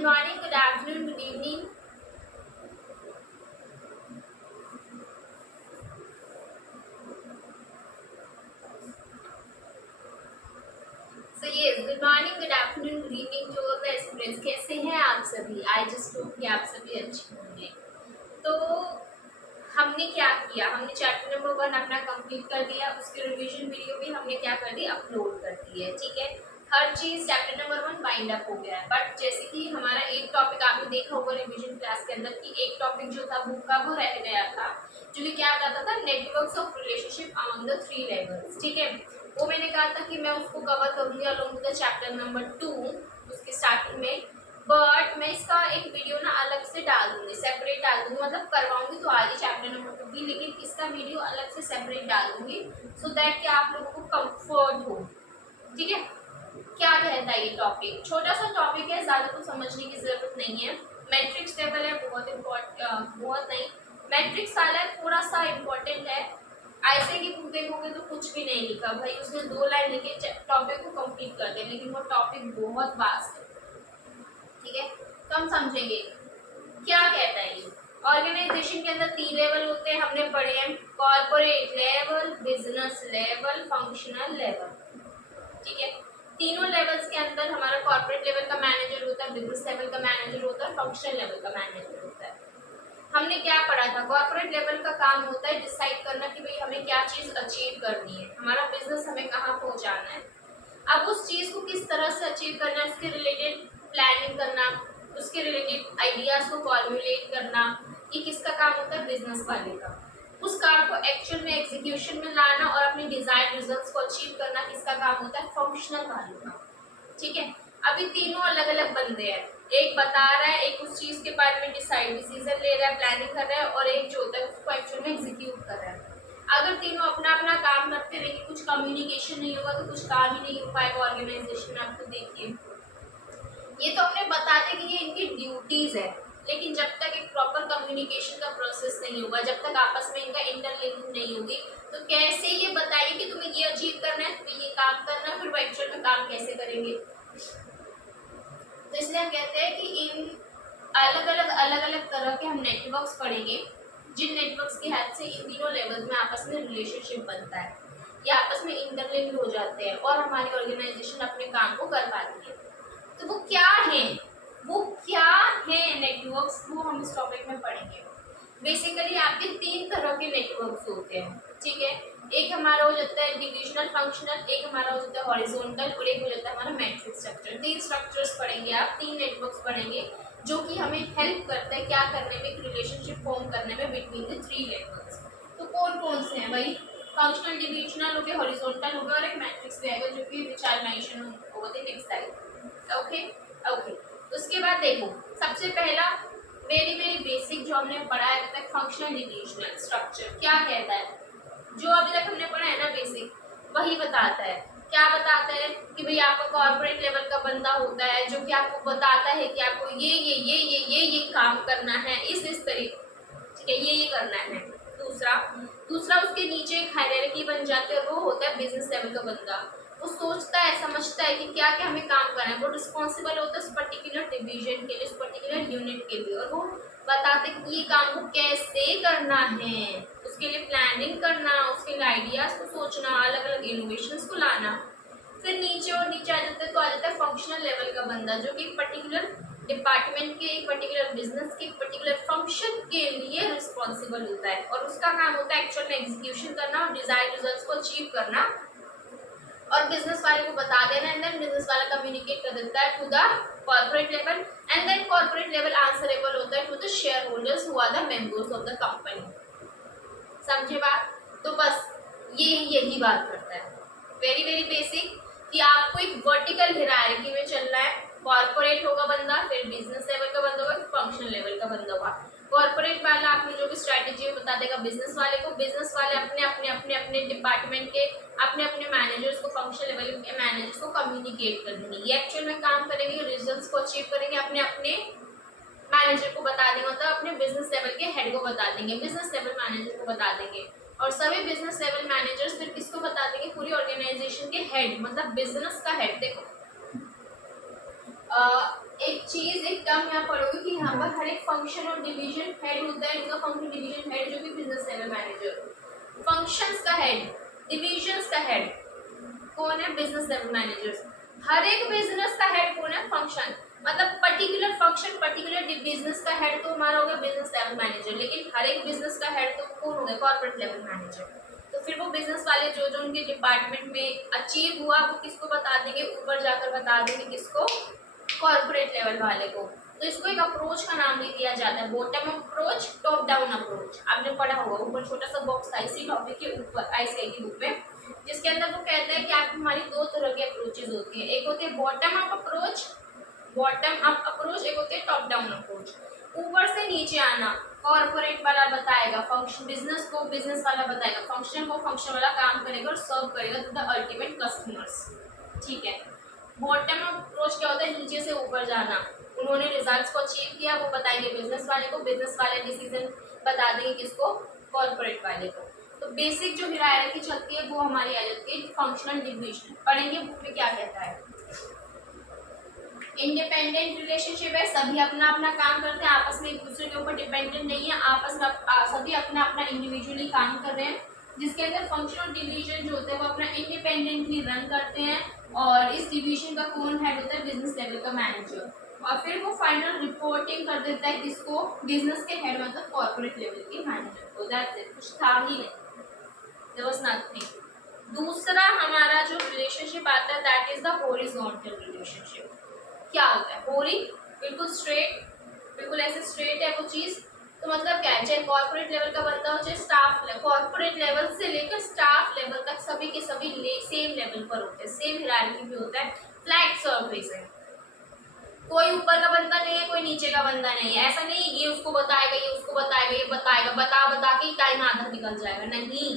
good morning, good afternoon, good evening. Good morning, good afternoon, good evening to all the students. कैसे हैं आप सभी? I just hope कि आप सभी अच्छे होंगे। तो हमने क्या किया, हमने चैप्टर नंबर 1 अपना कंप्लीट कर दिया, उसकी रिवीजन वीडियो भी हमने क्या कर दी, अपलोड कर दी है। ठीक है, हर चीज चैप्टर नंबर 1 बाइंड अप हो गया है। बट जैसे कि हमारा एक टॉपिक आपने देखा होगा रिवीजन क्लास के अंदर कि एक टॉपिक जो था बुक का वो रह गया था, जो कि क्या कहता था, networks of relationship among the 3 levels. ठीक है, वो मैंने कहा था कि मैं उसको कवर करूंगी along with the chapter number 2 उसके स्टार्टिंग में। बट मैं इसका एक वीडियो ना अलग से डाल दूंगी, सेपरेट डाल दूंगी, मतलब करवाऊंगी तो आगे चैप्टर नंबर 2 की, लेकिन इसका वीडियो अलग से सेपरेट डाल दूंगी सो दैट कि आप लोगों को कंफर्ट हो। ठीक है, क्या कहता है ये टॉपिक? छोटा सा टॉपिक है, ज्यादा कुछ समझने की जरूरत नहीं है। मैट्रिक्स टेबल है, बहुत इम्पोर्टेंट, बहुत नहीं, मैट्रिक्स वाला है, थोड़ा सा इम्पोर्टेंट है। ऐसे की बुक देखोगे तो कुछ भी नहीं लिखा भाई, उसने 2 लाइन लिखे टॉपिक को कंप्लीट कर दे, लेकिन वो टॉपिक बहुत वास्ट है। ठीक है, तो हम समझेंगे क्या कहता है ये। ऑर्गेनाइजेशन के अंदर 3 लेवल होते हैं, हमने पढ़े हैं, corporate level, business level, functional level. ठीक है, तीनों लेवल्स के अंदर हमारा कॉर्पोरेट लेवल का मैनेजर होता है, बिजनेस लेवल का मैनेजर होता है, फंक्शनल लेवल का मैनेजर होता है। हमने क्या पढ़ा था, कॉर्पोरेट लेवल का काम होता है डिसाइड करना कि भाई हमें क्या चीज अचीव करनी है, हमारा बिजनेस हमें कहाँ पहुंचाना है। अब उस चीज को किस तरह से अचीव करना है, उसके रिलेटेड प्लानिंग करना, उसके रिलेटेड आइडियाज को फॉर्मुलेट करना, ये किसका काम होता है, बिजनेस वाले का। उस काम को एक्चुअल में एग्जीक्यूशन में लाना और अपने डिजायर्ड रिजल्ट्स को अचीव करना किसका काम होता है, फंक्शनल वालों का। ठीक है, अभी तीनों अलग अलग बंदे हैं, एक बता रहा है, एक उस चीज के बारे में डिसीजन ले रहा है, प्लानिंग कर रहा है, और एक जो होता है उसको एक्चुअल में एग्जीक्यूट कर रहा है। अगर तीनों अपना अपना काम करते रहेंगे, कुछ कम्युनिकेशन नहीं होगा तो कुछ काम ही नहीं हो पाएगा ऑर्गेनाइजेशन में। आपको देखिए, ये तो हमने बता दें कि ये इनकी ड्यूटीज है, लेकिन जब तक एक प्रॉपर कम्युनिकेशन का प्रोसेस नहीं होगा, जब तक आपस में इनका इंटरलिंक नहीं होगी, तो कैसे ये बताइए कि तुम्हें ये अचीव करना है, तुम्हें ये काम करना है, फिर वो एक्चुअल में काम कैसे करेंगे। तो इसलिए हम कहते हैं कि इन अलग अलग तरह के हम नेटवर्क्स पढ़ेंगे, जिन नेटवर्क्स की हेल्प से इन तीनों लेवल्स में आपस में रिलेशनशिप बनता है, ये आपस में इंटरलिंक्ड हो जाते हैं और हमारी ऑर्गेनाइजेशन अपने काम को कर पाती है। तो वो क्या है, वो क्या है नेटवर्क्स, वो हम इस टॉपिक में पढ़ेंगे। बेसिकली आपके 3 तरह के नेटवर्क्स होते हैं। ठीक है, एक हमारा हो जाता है डिविजनल फंक्शनल, एक हमारा हो जाता है हॉरिजॉन्टल, और एक हो जाता है हमारा मैट्रिक्स स्ट्रक्चर। 3 स्ट्रक्चर्स पढ़ेंगे आप, 3 नेटवर्क्स पढ़ेंगे, जो कि हमें हेल्प करता है क्या करने में, एक रिलेशनशिप फॉर्म करने में बिटवीन द 3 नेटवर्क्स। तो कौन कौन से हैं भाई, फंक्शनल, डिविजनल हो गए, हॉरिजॉन्टल हो गए, और एक मैट्रिक्स भी आएगा जो कि which I mention over the next slide. Okay okay, उसके बाद देखो, सबसे पहला वेरी वेरी बेसिक जो हमने पढ़ा है अभी तक, फंक्शनल डिविजनल स्ट्रक्चर क्या कहता है, जो अभी तक हमने पढ़ा है ना बेसिक, वही बताता है। क्या बताता है कि भाई आपका कॉर्पोरेट लेवल का बंदा होता है जो कि आपको बताता है कि आपको ये काम करना है, इस तरीके, ठीक है, ये करना है। दूसरा दूसरा उसके नीचे एक हायरार्की बन जाती है, वो होता है बिजनेस लेवल का बंदा। वो सोचता है, समझता है कि क्या क्या हमें काम करना है, वो रिस्पॉन्सिबल होता है उस पर्टिकुलर डिवीजन के लिए, उस पर्टिकुलर यूनिट के लिए, और वो बताते हैं कि ये काम को कैसे करना है, उसके लिए प्लानिंग करना, उसके लिए आइडियाज को सोचना, अलग अलग इनोवेशंस को लाना। फिर नीचे और नीचे आ जाता है तो आ जाता है फंक्शनल लेवल का बंदा, जो कि पर्टिकुलर डिपार्टमेंट के, एक पर्टिकुलर बिजनेस के, पर्टिकुलर फंक्शन के लिए रिस्पॉन्सिबल होता है, और उसका काम होता है एक्चुअल में एग्जीक्यूशन करना और डिजायर्ड रिजल्ट्स को अचीव करना, और बिजनेस वाले को बता देना, एंड देन बिजनेस वाला कम्युनिकेट कर देता है to the corporate level, and then corporate level answerable होता है to the shareholders who are the members of the company. समझे बात? तो बस ये यही बात करता है, वेरी वेरी बेसिक, कि आपको एक वर्टिकल हिरार्की में चलना है। कॉर्पोरेट होगा बंदा, फिर बिजनेस लेवल का बंदा होगा, फिर फंक्शनल लेवल का बंदा होगा। कॉर्पोरेट वाला आपने जो भी स्ट्रैटेजी बता देगा बिजनेस वाले को, बिजनेस वाले अपने अपने अपने अपने डिपार्टमेंट के अपने अपने मैनेजर्स को, फंक्शनल लेवल के मैनेजर्स को कम्युनिकेट कर देंगे, ये एक्चुअल में काम करेंगे, रिजल्ट्स को अचीव करेंगे, अपने अपने मैनेजर को बता देंगे, मतलब अपने बिजनेस लेवल के हेड को बता देंगे, बिजनेस लेवल मैनेजर को बता देंगे, और सभी बिजनेस लेवल मैनेजर्स फिर किसको बता देंगे, पूरी ऑर्गेनाइजेशन के हेड, मतलब बिजनेस का हेड। देखो एक चीज एक टर्म यहाँ पढ़ोगे कि यहाँ पर हर एक फंक्शन और डिवीजन हेड होता है, इनका फंक्शन डिवीजन हेड जो कि बिजनेस लेवल मैनेजर। फंक्शंस का हेड, डिविजन्स का हेड कौन है? Business level managers. हर एक बिजनेस का हेड कौन है? फंक्शन, मतलब पर्टिकुलर फंक्शन पर्टिकुलर बिजनेस का हेड तो हमारा हो गया बिजनेस लेवल मैनेजर, लेकिन हर एक बिजनेस का हेड तो कौन हो गया? Corporate level manager. तो फिर वो बिजनेस वाले जो जो उनके डिपार्टमेंट में अचीव हुआ वो किसको बता देंगे? ऊपर जाकर बता देंगे किसको? कॉर्पोरेट लेवल वाले को। तो इसको एक अप्रोच का नाम भी दिया जाता है, bottom approach, top down approach. आपने पढ़ा होगा, ऊपर छोटा सा बॉक्स था इसी टॉपिक के ऊपर आईसीआईटी बुक में, जिसके अंदर वो कहता है कि आप हमारी दो तरह की अप्रोचेज होती है, एक होती है बॉटम अप अप्रोच, एक होती है टॉप डाउन अप्रोच। ऊपर से नीचे आना, कॉर्पोरेट वाला बताएगा फंक्शन, बिजनेस को बिजनेस वाला बताएगा, फंक्शन को फंक्शन वाला काम करेगा और सर्व करेगा टू द अल्टीमेट कस्टमर्स। ठीक है। बॉटम अप्रोच क्या होता है? नीचे से ऊपर जाना, उन्होंने रिजल्ट्स को अचीव किया वो बताएंगे बिजनेस वाले को, बिजनेस वाले डिसीजन बता देंगे किसको? कॉर्पोरेट वाले को। तो बेसिक जो हायरार्की चलती है वो हमारी आ जाती है फंक्शनल डिवीजन। पढ़ेंगे बुक में क्या कहता है। इंडिपेंडेंट रिलेशनशिप है, सभी अपना अपना काम करते हैं, आपस में एक दूसरे के ऊपर डिपेंडेंट नहीं है, आपस में सभी अपना अपना इंडिविजुअली काम कर रहे हैं, जिसके अंदर फंक्शनल डिवीजन जो होते हैं वो अपना इंडिपेंडेंटली रन करते हैं, और इस डिवीजन का कौन हेड होता है? बिजनेस लेवल का मैनेजर। और फिर वो फाइनल रिपोर्टिंग कर देता है किसको? बिजनेस के हेड मतलब कॉर्पोरेट लेवल के मैनेजर को। दैट्स इट, कुछ था ही नहीं, देयर वाज नथिंग। दूसरा हमारा जो रिलेशनशिप आता है that is the horizontal relationship. क्या होता है? होरी बिल्कुल स्ट्रेट, बिल्कुल ऐसे स्ट्रेट है वो चीज। तो मतलब क्या है? चाहे कॉर्पोरेट लेवल का बंदा हो चाहे स्टाफ लेवल, कॉर्पोरेट लेवल से लेकर स्टाफ लेवल तक सभी के सभी सेम लेवल पर होते हैं, सेम हायरार्की भी होता है, फ्लैट सर्विस है, कोई ऊपर का बंदा नहीं है कोई नीचे का बंदा नहीं है। ऐसा नहीं ये उसको बताएगा ये उसको बताएगा ये बताएगा, बता बता के टाइम आधा निकल जाएगा, नहीं।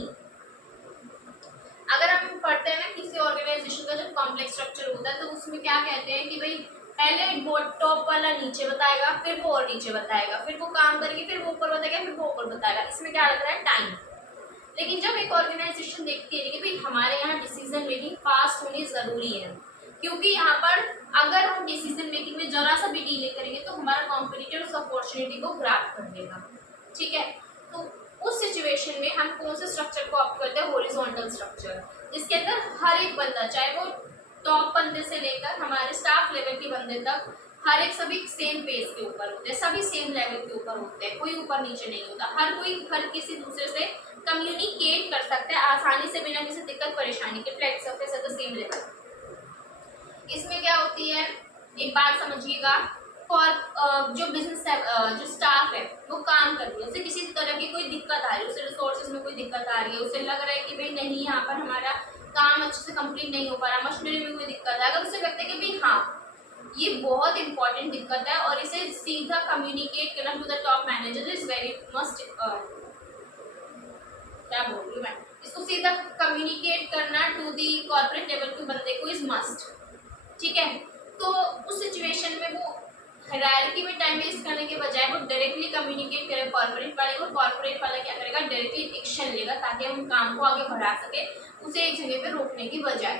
अगर हम पढ़ते हैं ना किसी ऑर्गेनाइजेशन का जो कॉम्प्लेक्स स्ट्रक्चर होता है तो उसमें क्या कहते हैं कि भाई पहले टॉप वाला नीचे बताएगा, फिर वो और नीचे बताएगा, फिर वो काम करेगी, फिर वो ऊपर बताएगा, फिर वो ऊपर बताएगा। इसमें क्या लग रहा है? टाइम। लेकिन जब एक ऑर्गेनाइजेशन देखती है कि भाई हमारे यहाँ डिसीजन मेकिंग फास्ट होनी जरूरी है, क्योंकि यहाँ पर अगर हम डिसीजन मेकिंग में जरा सा भी डिले करेंगे तो हमारा कॉम्पिटिटर उस अपॉर्चुनिटी को ग्रैब कर लेगा। ठीक है। तो उस सिचुएशन में हम कौन से स्ट्रक्चर को ऑप्ट करते हैं? हॉरिजॉन्टल स्ट्रक्चर, जिसके अंदर हर एक बंदा चाहे वो टॉप बंदे से लेकर हमारे स्टाफ लेवल के बंदे तक हर एक सभी सेम पेज के ऊपर होते हैं, सभी सेम लेवल के ऊपर होते हैं, कोई ऊपर नीचे नहीं होता, हर कोई हर किसी दूसरे से कम्युनिकेट कर सकता है आसानी से बिना किसी दिक्कत परेशानी के, flat surface at the same level. इसमें क्या होती है? एक बात समझिएगा, और जो बिजनेस जो स्टाफ है वो काम कर रही है, उसे किसी तरह की कोई दिक्कत आ रही है, उसे रिसोर्सेज में कोई दिक्कत आ रही है, उसे लग रहा है कि भाई नहीं यहाँ पर हमारा काम अच्छे से कंप्लीट नहीं हो पा रहा, मशीनरी में कोई दिक्कत है, अगर उसे लगता है कि भाई हाँ ये बहुत इंपॉर्टेंट दिक्कत है और इसे सीधा कम्युनिकेट करना to the top manager is very must, क्या बोल रही हूँ मैं, इसको सीधा कम्युनिकेट करना टू दी कॉर्पोरेट लेवल के बंदे को इज मस्ट। ठीक है। तो उस सिचुएशन में वो हायरार्की में टाइम वेस्ट करने के बजाय वो डायरेक्टली कम्युनिकेट करे कॉर्पोरेट वाले को, कॉर्पोरेट वाला क्या करेगा? डायरेक्टली एक्शन लेगा ताकि हम काम को आगे बढ़ा सके, उसे एक जगह पे रोकने की बजाय।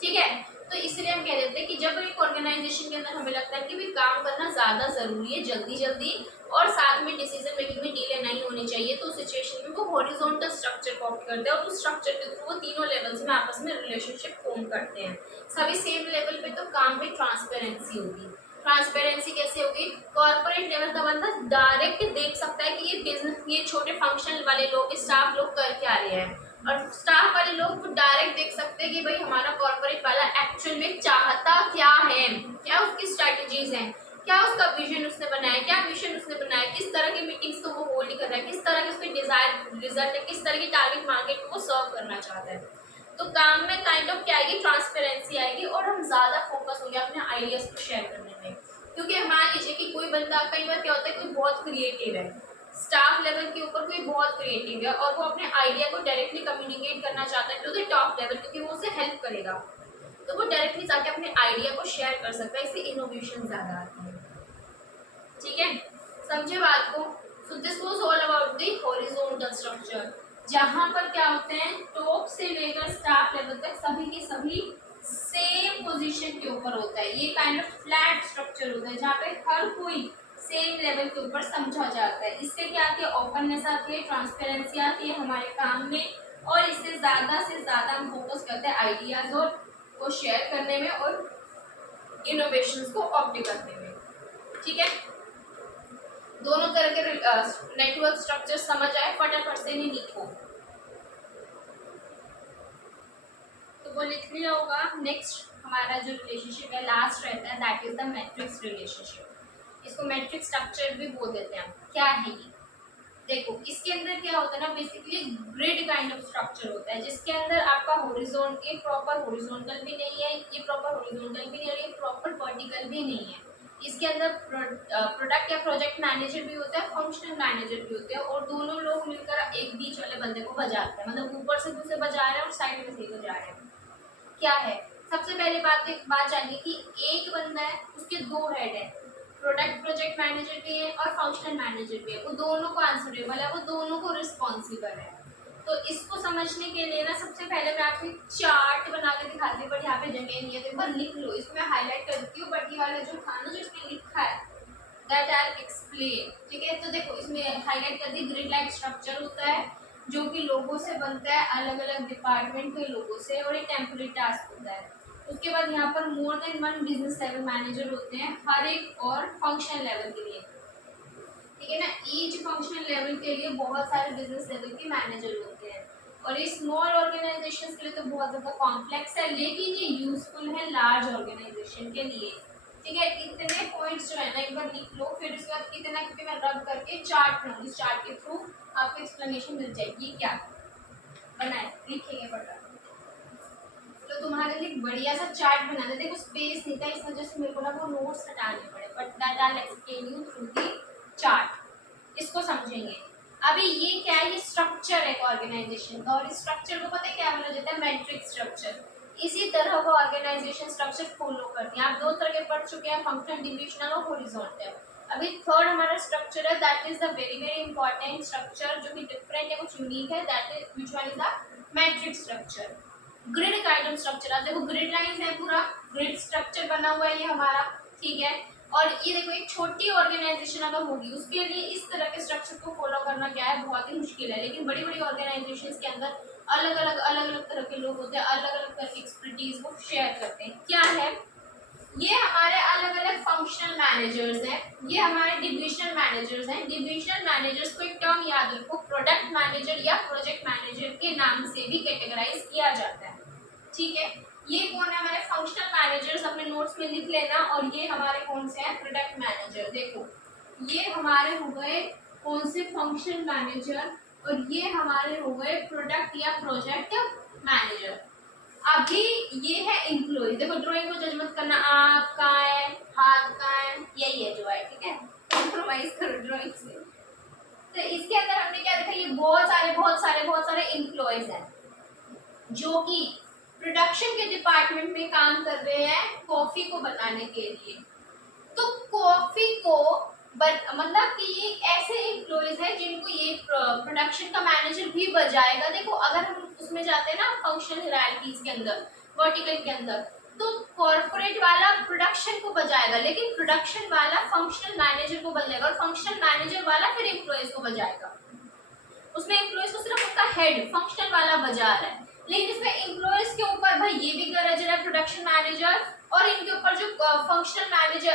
ठीक है। तो इसलिए हम कह देते हैं कि जब एक ऑर्गेनाइजेशन के अंदर हमें लगता है कि भी काम करना ज़्यादा ज़रूरी है जल्दी जल्दी और साथ में डिसीजन मेकिंग में डिले नहीं होनी चाहिए, तो उस सिचुएशन में वो हॉरिजॉन्टल स्ट्रक्चर को ऑप्ट करते हैं और उस स्ट्रक्चर के थ्रू वो तीनों लेवल्स में आपस में रिलेशनशिप फॉर्म करते हैं। सभी सेम लेवल पे तो काम में ट्रांसपेरेंसी होगी। ट्रांसपेरेंसी कैसे होगी? कॉर्पोरेट लेवल का बंदा डायरेक्ट देख सकता है कि ये बिजनेस ये छोटे फंक्शन वाले लोग स्टाफ लोग कर क्या रहे हैं, और स्टाफ वाले लोग को डायरेक्ट देख सकते हैं कि भाई हमारा कॉर्पोरेट वाला एक्चुअल में चाहता क्या है, क्या उसकी स्ट्रैटेजीज हैं, क्या उसका विजन उसने बनाया, क्या मिशन उसने बनाया, किस तरह की मीटिंग्स को वो होल्ड कर रहा है, किस तरह की उसकी डिजायर रिजल्ट है, किस तरह की टारगेट मार्केट को वो सर्व करना चाहता है। तो काम में काइंड ऑफ क्या आएगी? ट्रांसपेरेंसी आएगी और हम ज़्यादा फोकस होंगे अपने आइडियाज़ को शेयर करने में। क्योंकि मान लीजिए कि कोई बंदा, कई बार क्या होता है कोई बहुत क्रिएटिव है, स्टाफ लेवल के ऊपर कोई बहुत क्रिएटिव है और वो अपने आइडिया को डायरेक्टली कम्युनिकेट करना चाहता है टू द टॉप लेवल, क्योंकि वो उसे हेल्प करेगा, तो वो डायरेक्टली जाके अपने आइडिया को शेयर कर सकता है, इससे इनोवेशन ज़्यादा आती है। ठीक है, समझे बात को? So this was all about the horizontal structure, जहाँ पर क्या होते हैं टॉप से लेकर स्टाफ लेवल तक सभी के सभी सेम पोजीशन के ऊपर होता है, ये काइंड ऑफ फ्लैट स्ट्रक्चर होता है जहाँ पे हर कोई सेम लेवल के ऊपर समझा जाता है। इससे क्या आती है, ओपननेस आती है, ट्रांसपेरेंसी आती है हमारे काम में, और इससे ज़्यादा से ज़्यादा हम फोकस करते हैं आइडियाज़ और को शेयर करने में और इनोवेशंस को ऑप्ट करने में। ठीक है, दोनों तरह के नेटवर्क स्ट्रक्चर समझ आए, फटाफट से नहीं लिखो तो वो लिख लिया होगा। नेक्स्ट हमारा जो रिलेशनशिप है लास्ट रहता है, that is the matrix relationship. इसको मैट्रिक्स स्ट्रक्चर भी बोल देते हैं। क्या है ये, देखो इसके अंदर क्या होता है ना, basically grid kind of structure होता है जिसके अंदर आपका हॉरिजॉन्टल, ये प्रॉपर हॉरिजॉन्टल भी नहीं है, ये प्रॉपर हॉरिजॉन्टल भी नहीं है, ये प्रॉपर वर्टिकल भी नहीं है। इसके अंदर प्रोडक्ट या प्रोजेक्ट मैनेजर भी होता है, फंक्शनल मैनेजर भी होते हैं, और दोनों लोग मिलकर एक बीच वाले बंदे को बजाते हैं, मतलब ऊपर से दूसरे बजा रहे हैं और साइड में से बजा रहे हैं। क्या है, सबसे पहले बात जानिए कि एक बंदा है, उसके दो हेड है, प्रोडक्ट प्रोजेक्ट मैनेजर भी है और फंक्शनल मैनेजर भी है, वो दोनों को आंसरेबल है, वो दोनों को रिस्पॉन्सिबल है। तो इसको समझने के लिए ना सबसे पहले मैं आपको चार्ट बना के दिखाती हूँ, बट यहाँ पे जगह नहीं है तो एक बार लिख लो, इसको मैं हाईलाइट कर देती हूँ, बट ये वाला जो था ना जो इसमें लिखा है दैट आई एक्सप्लेन। ठीक है, तो देखो इसमें हाईलाइट कर दी, ग्रिड लाइक स्ट्रक्चर होता है जो कि लोगों से बनता है, अलग अलग डिपार्टमेंट के लोगों से, और एक टेम्पररी टास्क होता है। उसके बाद यहाँ पर more than one business level manager होते हैं हर एक और फंक्शनल लेवल के लिए। ठीक है ना, ईच फंक्शनल लेवल के लिए बहुत सारे बिजनेस लेवल के मैनेजर होते हैं, और ये स्मॉल ऑर्गेनाइजेशन के लिए तो बहुत ज़्यादा कॉम्प्लेक्स है, लेकिन ये यूजफुल है लार्ज ऑर्गेनाइजेशन के लिए। ठीक है, इतने पॉइंट्स जो है ना एक बार लिख लो, फिर उसके बाद इतना क्योंकि मैं रब करके चार्ट बनाऊँ, इस चार्ट के थ्रू आपको एक्सप्लेनेशन मिल जाएगी क्या बनाए, लिखेंगे फटाफट। तो तुम्हारे लिए बढ़िया सा चार्ट बना दे, देखो स्पेस नहीं था इस वजह से मेरे को ना वो नोट्स हटाने पड़े, but that I will explain you through the chart. इसको समझेंगे। अभी ये क्या है, ये स्ट्रक्चर है ऑर्गेनाइजेशन का, और इस स्ट्रक्चर को पता है क्या बोला जाता है, मैट्रिक्स स्ट्रक्चर। इसी तरह वो ऑर्गेनाइजेशन स्ट्रक्चर फॉलो करती है। आप दो तरह के पढ़ चुके हैं, फंक्शनल, डिविजनल और हॉरिजॉन्टल। अभी थर्ड हमारा स्ट्रक्चर है, that is the very very important structure जो कि डिफरेंट है, कुछ यूनिक है, that is which one is the matrix structure. Grid kind of structure, आप देखो ग्रिड लाइन है, पूरा ग्रिड स्ट्रक्चर बना हुआ है ये हमारा। ठीक है, और ये देखो एक छोटी ऑर्गेनाइजेशन अगर होगी उसके लिए इस तरह के स्ट्रक्चर को फॉलो करना क्या है, बहुत ही मुश्किल है, लेकिन बड़ी बड़ी ऑर्गेनाइजेशन के अंदर अलग अलग तरह के लोग होते हैं, अलग अलग तरह की एक्सपर्टीज को शेयर करते हैं। क्या है, ये हमारे अलग अलग फंक्शनल मैनेजर्स हैं, ये हमारे डिविजनल मैनेजर्स हैं। डिविजनल मैनेजर्स को एक टर्म याद रखो, प्रोडक्ट मैनेजर या प्रोजेक्ट मैनेजर के नाम से भी कैटेगराइज किया जाता है। ठीक है, ये कौन है, हमारे फंक्शनल मैनेजर्स, अपने नोट्स में लिख लेना। और ये हमारे कौन से हैं, प्रोडक्ट मैनेजर। देखो ये हमारे हो गए कौन से, फंक्शनल मैनेजर, और ये हमारे हो गए प्रोडक्ट या प्रोजेक्ट मैनेजर। अभी ये है एम्प्लॉय। देखो ड्राइंग को जज मत करना, आँख कहाँ है, हाथ कहाँ है, यही है जो है। ठीक है, कॉम्प्रोमाइज करो ड्राइंग से। तो इसके अंदर हमने क्या देखा, ये बहुत सारे एम्प्लॉयज हैं जो कि प्रोडक्शन के डिपार्टमेंट में काम कर रहे हैं कॉफी को बनाने के लिए। तो कॉफी को मतलब कि ये ऐसे एम्प्लॉयज हैं जिनको ये प्रोडक्शन का मैनेजर भी बजाएगा। देखो अगर हम उसमें जाते हैं ना फंक्शनल हायरार्कीज के अंदर, वर्टिकल के अंदर, तो कॉर्पोरेट वाला प्रोडक्शन को बजाएगा, लेकिन प्रोडक्शन वाला फंक्शनल मैनेजर को बजाएगा, और फंक्शनल मैनेजर वाला फिर एम्प्लॉयज को बजाएगा। उसमें एम्प्लॉयज को सिर्फ उनका हेड फंक्शनल वाला बजा रहा है, लेकिन इसमें एम्प्लॉयज के ऊपर भाई ये भी गरज रहा है प्रोडक्शन मैनेजर, और इनके ऊपर जो फंक्शनल मैनेजर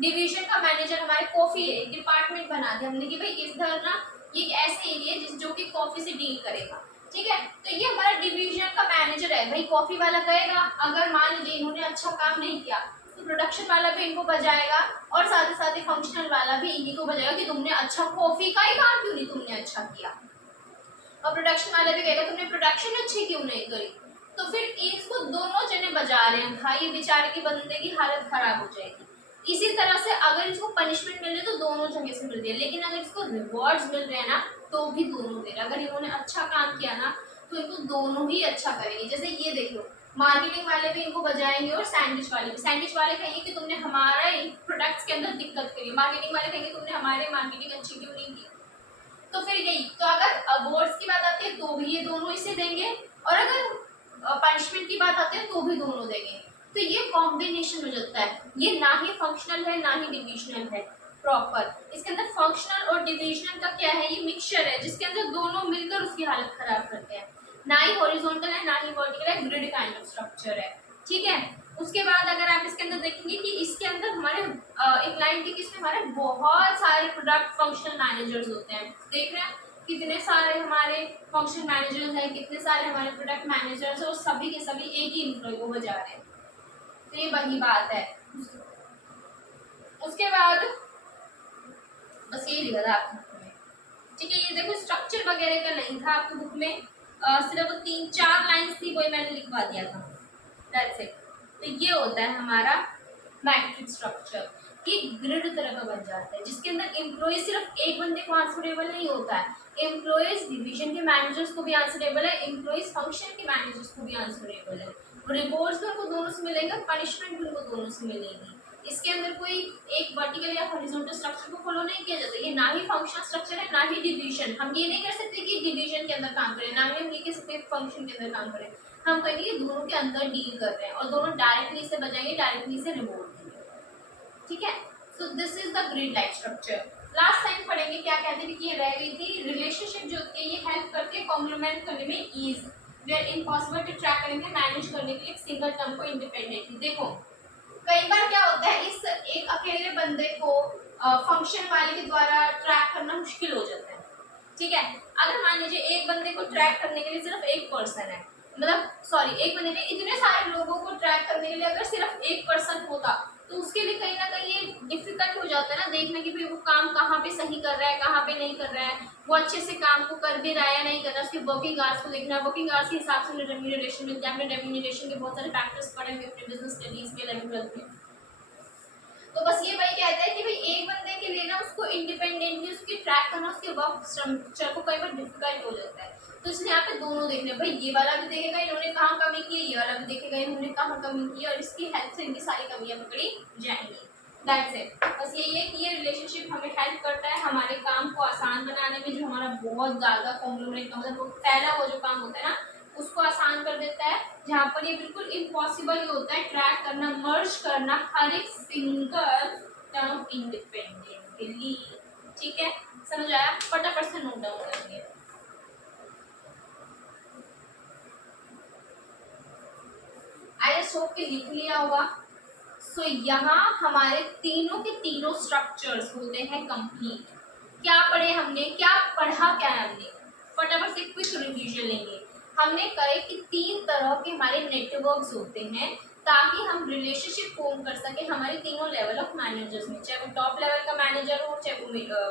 डिवीजन का मैनेजर हमारे कॉफी है, डिपार्टमेंट बना दिया हमने कि भाई इधर ना ये एक ऐसे एरिया है जो कि कॉफी से डील करेगा। ठीक है, तो ये हमारा डिवीजन का मैनेजर है, भाई कॉफी वाला कहेगा अगर मान लीजिए इन्होंने अच्छा काम नहीं किया तो प्रोडक्शन वाला भी इनको बजाएगा, और साथ ही फंक्शनल वाला भी इन्हीं को बजाएगा कि तुमने अच्छा कॉफी का ही काम क्यों नहीं तुमने अच्छा किया, और प्रोडक्शन वाला भी कहेगा तुमने प्रोडक्शन अच्छी क्यों नहीं करी। तो फिर इसको दोनों जने बजा रहे हैं भाई, बेचारे की बंदे की हालत खराब हो जाएगी। इसी तरह से अगर इसको पनिशमेंट मिल रही है तो दोनों जगह से मिल रही है, लेकिन अगर इसको रिवॉर्ड्स मिल रहे हैं ना तो भी दोनों दे रहे हैं। अगर इन्होंने अच्छा काम किया ना तो इनको दोनों ही अच्छा करेंगे। जैसे ये देख लो, मार्केटिंग वाले भी इनको बजाएंगे और सैंडविच वाले भी। सैंडविच वाले कहेंगे कि तुमने हमारा प्रोडक्ट्स के अंदर दिक्कत करी, मार्केटिंग वाले कहेंगे तुमने हमारे मार्केटिंग अच्छी क्यों नहीं की। तो फिर यही, तो अगर अवार्ड्स की बात आती है तो भी ये दोनों इसे देंगे, और अगर पनिशमेंट की बात आती है तो भी दोनों देंगे। तो ये कॉम्बिनेशन हो जाता है, ये ना ही फंक्शनल है ना ही डिविजनल है प्रॉपर। इसके अंदर फंक्शनल और डिविजनल का क्या है, ये मिक्सचर है जिसके अंदर दोनों मिलकर उसकी हालत खराब करते हैं। ना ही हॉरिजॉन्टल है ना ही वर्टिकल है, ग्रिड काइंड ऑफ स्ट्रक्चर है, ठीक है। उसके बाद अगर आप इसके अंदर देखेंगे कि इसके अंदर हमारे एक लाइन थी कि इसमें हमारे बहुत सारे प्रोडक्ट फंक्शनल मैनेजर्स होते हैं। देख रहे हैं कितने सारे हमारे फंक्शनल मैनेजर्स हैं, कितने सारे हमारे प्रोडक्ट मैनेजर्स हैं, और सभी के सभी एक ही इम्प्लॉय को बजा रहे हैं। तो ये वही बात है। उसके बाद बस ये लिखा था आपकी बुक में, ठीक है। ये देखो स्ट्रक्चर वगैरह का नहीं था आपकी बुक में, सिर्फ 3-4 लाइन्स थी, वही मैंने लिखवा दिया था, दैट्स इट। तो ये होता है हमारा मैट्रिक्स स्ट्रक्चर कि ग्रिड तरह का बन जाता है जिसके अंदर एम्प्लॉय सिर्फ एक बंदे को आंसरेबल नहीं होता है, एम्प्लॉयज डिवीजन के मैनेजर्स को भी आंसरेबल है, एम्प्लॉयज फंक्शन के मैनेजर्स को भी आंसरेबल है। रिवॉर्ड्स भी उनको दोनों से मिलेगा, पनिशमेंट भी उनको दोनों से मिलेगी। इसके अंदर कोई एक वर्टिकल या हॉरिजॉन्टल स्ट्रक्चर को फॉलो नहीं किया जाता। ये ना ही फंक्शनल स्ट्रक्चर है ना ही डिवीजन। हम ये नहीं कर सकते कि डिवीजन के अंदर काम करें, ना ही हम ये कह सकते फंक्शन के अंदर काम करें। हम कहेंगे दोनों के अंदर डील कर रहे हैं और दोनों डायरेक्टली से बजाएंगे, डायरेक्टली से रिवॉर्ड देंगे, ठीक है। So this is the grid like structure. Last time पढ़ेंगे क्या कहते थे कि ये रह गई थी रिलेशनशिप जो होती है ये हेल्प करती है कॉम्प्लीमेंट करने में ease, where impossible to track करने मैनेज करने के लिए एक सिंगल टर्म को इंडिपेंडेंटली। देखो कई बार क्या होता है इस एक अकेले बंदे को फंक्शन वाले के द्वारा ट्रैक करना मुश्किल हो जाता है, ठीक है। अगर मान लीजिए एक बंदे को ट्रैक करने के लिए सिर्फ एक पर्सन है, मतलब सॉरी एक बंदे ने इतने सारे लोगों को ट्रैक करने के लिए अगर सिर्फ एक पर्सन होता तो उसके लिए कहीं ना कहीं ये डिफिकल्ट हो जाता है ना देखना कि भाई वो काम कहाँ पे सही कर रहा है कहाँ पे नहीं कर रहा है, वो अच्छे से काम को कर भी रहा है या नहीं कर रहा है, उसके वर्किंग आवर्स को देखना है, वर्किंग आवर्स के हिसाब से रेम्यूनरेशन मिलता है। हमने रेम्यूनरेशन के बहुत सारे फैक्टर्स पढ़े हुए अपने बिजनेस स्टडीज में 11th-12th में। तो बस ये वही कहता है कि भाई एक बंदे के लिए ना उसको इंडिपेंडेंटली उसकी ट्रैक करना उसके वर्क स्ट्रक्चर को कई बार डिफिकल्ट हो जाता है। तो इसलिए यहाँ पे दोनों देखने भाई ये वाला भी देखेगा इन्होंने कहाँ कमी की, ये वाला भी देखेगा इन्होंने कहाँ कमी की, और इसकी हेल्प से इनकी सारी कमियां पकड़ी जाएंगी। That's it. बस यही है कि ये रिलेशनशिप हमें हेल्प करता है हमारे काम को आसान बनाने में, जो हमारा बहुत ज़्यादा कॉम्प्लीमेंट मतलब पहला वो जो काम होता है ना उसको आसान कर देता है, जहाँ पर ये बिल्कुल इम्पॉसिबल ही होता है ट्रैक करना, मर्ज करना हर एक सिंगल टर्म इंडिपेंडेंटली, ठीक है। समझ आया? फटाफट से नोट डाउन करेंगे। आई जस्ट होप कि लिख लिया होगा। सो यहाँ हमारे तीनों के तीनों स्ट्रक्चर्स होते हैं कंप्लीट। क्या पढ़े हमने, क्या पढ़ा क्या हमने, फटाफट से क्विक रिवीजन लेंगे। हमने करे कि 3 तरह के हमारे नेटवर्क्स होते हैं ताकि हम रिलेशनशिप फॉर्म कर सके हमारे तीनों लेवल ऑफ मैनेजर्स में, चाहे वो टॉप लेवल का मैनेजर हो, चाहे वो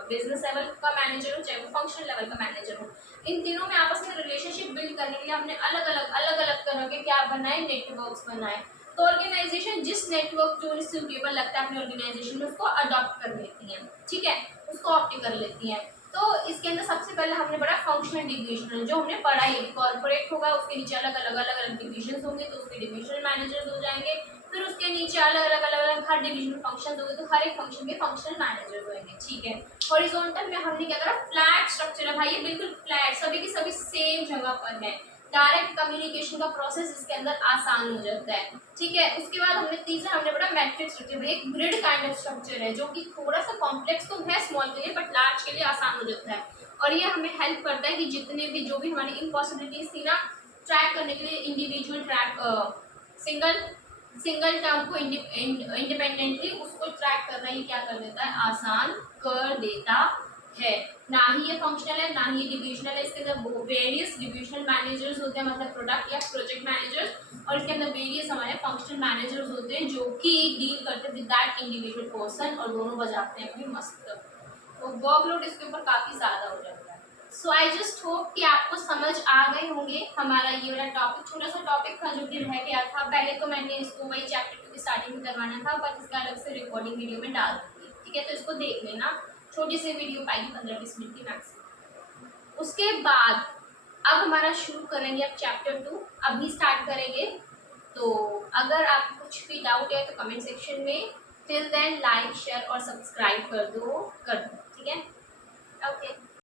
बिजनेस लेवल का मैनेजर हो, चाहे वो फंक्शनल लेवल का मैनेजर हो। इन तीनों में आपस में रिलेशनशिप बिल्ड करने के लिए हमने अलग अलग तरह के क्या बनाए, नेटवर्क्स बनाए। तो ऑर्गेनाइजेशन जिस नेटवर्क जो सूटेबल लगता है अपने ऑर्गेनाइजेशन में उसको अडॉप्ट कर लेती हैं, ठीक है, उसको ऑप्ट कर लेती हैं। तो इसके अंदर सबसे पहले हमने पढ़ा फंक्शनल डिविजनल, जो हमने पढ़ा है कॉर्पोरेट होगा उसके नीचे अलग अलग डिविजन होंगे तो उसके डिविजनल मैनेजर्स हो जाएंगे, फिर उसके नीचे अलग अलग हर डिविजनल फंक्शन होंगे तो हर एक फंक्शन के फंक्शनल मैनेजर्स होंगे, ठीक है। हॉरिजॉन्टल में हमने क्या करा, फ्लैट स्ट्रक्चर है भाई, ये बिल्कुल फ्लैट सभी की सभी सेम जगह पर है, डायरेक्ट कम्युनिकेशन का प्रोसेस इसके अंदर आसान हो जाता है, ठीक है। उसके बाद हमने तीसरा हमने पढ़ा मैट्रिक्स स्ट्रक्चर, एक ग्रिड काइंड ऑफ स्ट्रक्चर है जो कि थोड़ा सा कॉम्प्लेक्स तो है स्मॉल के लिए बट लार्ज के लिए आसान हो जाता है, और ये हमें हेल्प करता है कि जितने भी जो भी हमारी इम्पॉसिबिलिटीज थी ना ट्रैक करने के लिए इंडिविजुअल ट्रैक सिंगल टर्म को इंडिपेंडेंटली उसको ट्रैक करना ही क्या कर देता है, आसान कर देता है। ना ही ये फंक्शनल है ना ही डिविजनल है, इसके अंदर वेरियस डिविजनल मैनेजर्स होते हैं मतलब प्रोडक्ट या प्रोजेक्ट मैनेजर्स, और इसके अंदर वेरियस हमारे फंक्शनल मैनेजर्स होते हैं जो कि डील करते हैं विद दैट इंडिविजुअल पर्सन, और दोनों बजाते हैं अपनी मस्त, तो वर्कलोड इसके ऊपर काफ़ी ज़्यादा हो जाता है। सो आई जस्ट होप कि आपको समझ आ गए होंगे। हमारा ये वाला टॉपिक छोटा सा टॉपिक था जो कि रह गया था, पहले तो मैंने इसको वही चैप्टर 2 की स्टार्टिंग में करवाना था बट इसका अलग से रिकॉर्डिंग वीडियो में डाल दूँगी, ठीक है, तो इसको देख लेना, छोटी सी वीडियो पाएगी 15-20 मिनट की मैक्सिमम। उसके बाद अब हमारा शुरू करेंगे अब चैप्टर 2, अभी स्टार्ट करेंगे। तो अगर आपको कुछ भी डाउट है तो कमेंट सेक्शन में, टिल देन लाइक शेयर और सब्सक्राइब कर दो, ठीक है, ओके।